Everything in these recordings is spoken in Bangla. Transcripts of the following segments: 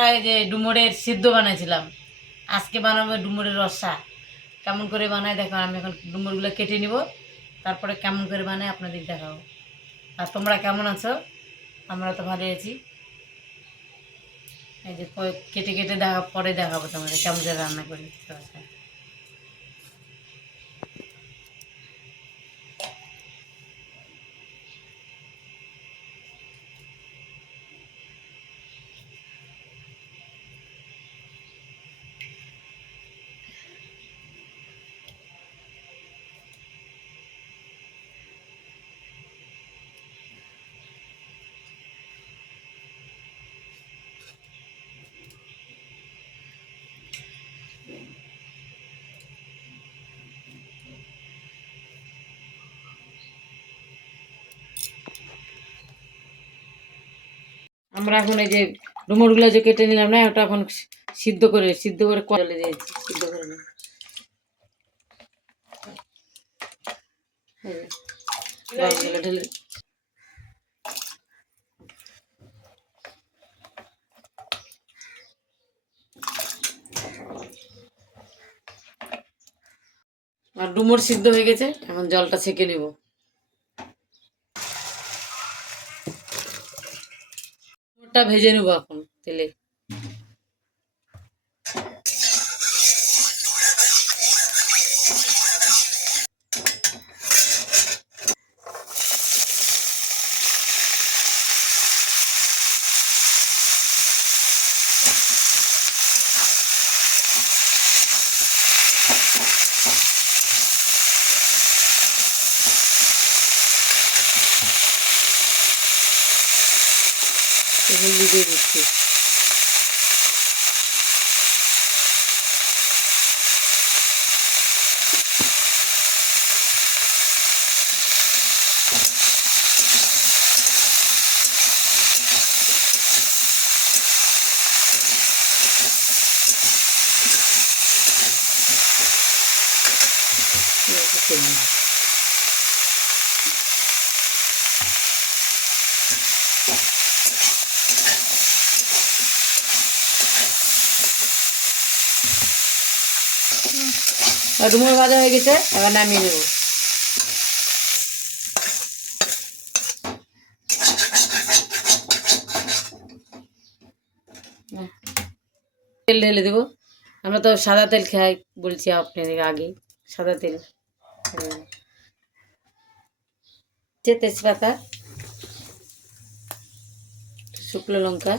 আমরা যে ডুমুরের সিদ্ধ বানাইছিলাম, আজকে বানাবো ডুমুরের রসা। কেমন করে বানাই দেখো, আমি এখন ডুমুরগুলো কেটে নিব, তারপরে কেমন করে বানাই আপনাদের দেখাবো। আর তোমরা কেমন আছো? আমরা তো ভালো আছি। এই যে কেটে কেটে দেখা, পরে দেখাবো তোমাদের কেমন করে রান্না করি। আমরা এখন এই যে ডুমুরগুলো যে কেটে নিলাম না, ওটা এখন সিদ্ধ করে সিদ্ধ করে কলে দিয়েছি, সিদ্ধ করে ঢেলে। আর ডুমুর সিদ্ধ হয়ে গেছে, এখন জলটা ছেঁকে নেব। ভেজে নেব এখন তেলে। হলদি দিয়ে দিচ্ছি ডুমুর ভাজা হয়ে গেছে, এবার নামিয়ে নেব। তেল ঢেলে দেবো। আমরা তো সাদা তেল খাই বলছি আপনাদের আগে, সাদা তেল। হুম। যে তেজপাতা, শুকনো লঙ্কা।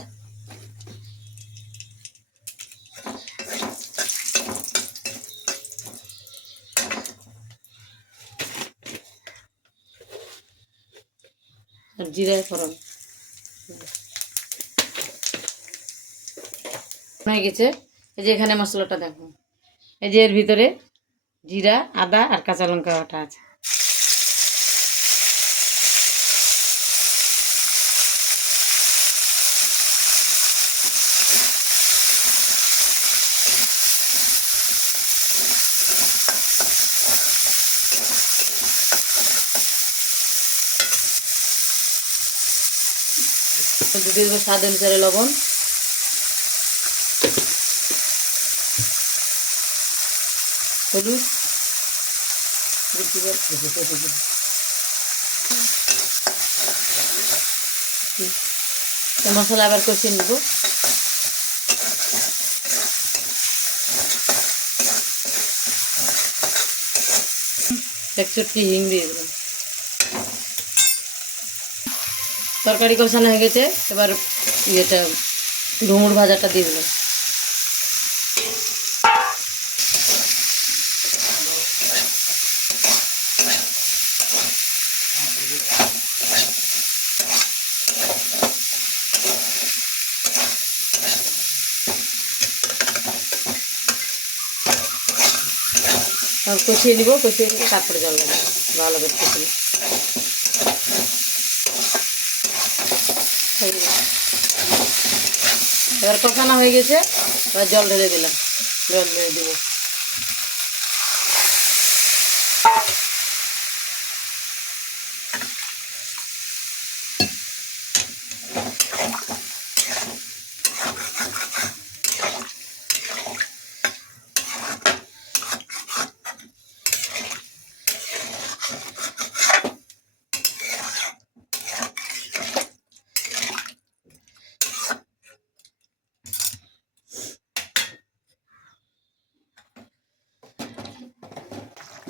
আর জিরা ফোড়ন। হয়ে গেছে। এই যে এখানে মশলাটা দেখো। এই যে এর ভিতরে জিরা, আদা আর কাঁচা লঙ্কা বাটা আছে। দিয়ে দেবো স্বাদ অনুসারে লবণ। হলুদ। মশলা আবার কষিয়ে নেব। এক হিং দিয়ে দেবেন তরকারি কষানো হয়ে গেছে, এবার ইয়েটা ডুমুর ভাজাটা দিয়ে দিলাম। আর কষিয়ে নিব, কষিয়ে নিয়ে তারপরে জল দেবো, ভালো করে কষিয়ে হয়ে গেছে। এবার কষানো হয়ে গেছে এবার জল ঢেলে দিলাম জল ঢেলে দিব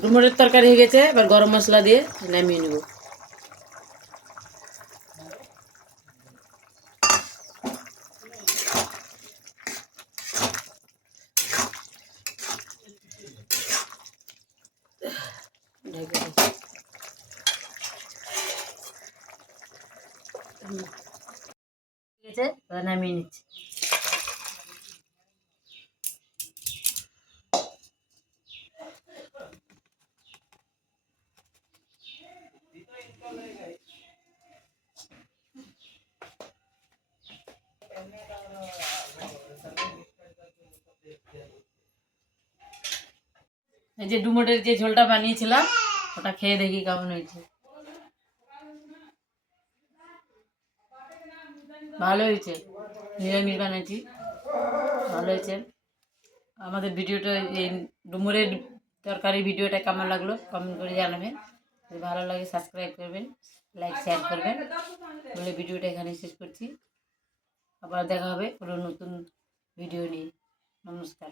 ডুমুরের তরকারি হয়ে গেছে এবার গরম মশলা দিয়ে নামিয়ে নেব। নামিয়ে নিচ্ছি। এই যে ডুমোটের যে ঝোলটা বানিয়েছিলাম, ওটা খেয়ে দেখি কেমন হয়েছে। ভালো হয়েছে, নিরামিষ বানিয়েছি ভালো হয়েছে। আমাদের ভিডিওটা এই ডুমুরের তরকারি ভিডিওটা কেমন লাগল কমেন্ট করে জানাবেন। ভালো লাগে সাবস্ক্রাইব করবেন লাইক শেয়ার করবেন। বলে ভিডিওটা এখানে শেষ করছি। আবার দেখা হবে কোনো নতুন ভিডিও নিয়ে। নমস্কার।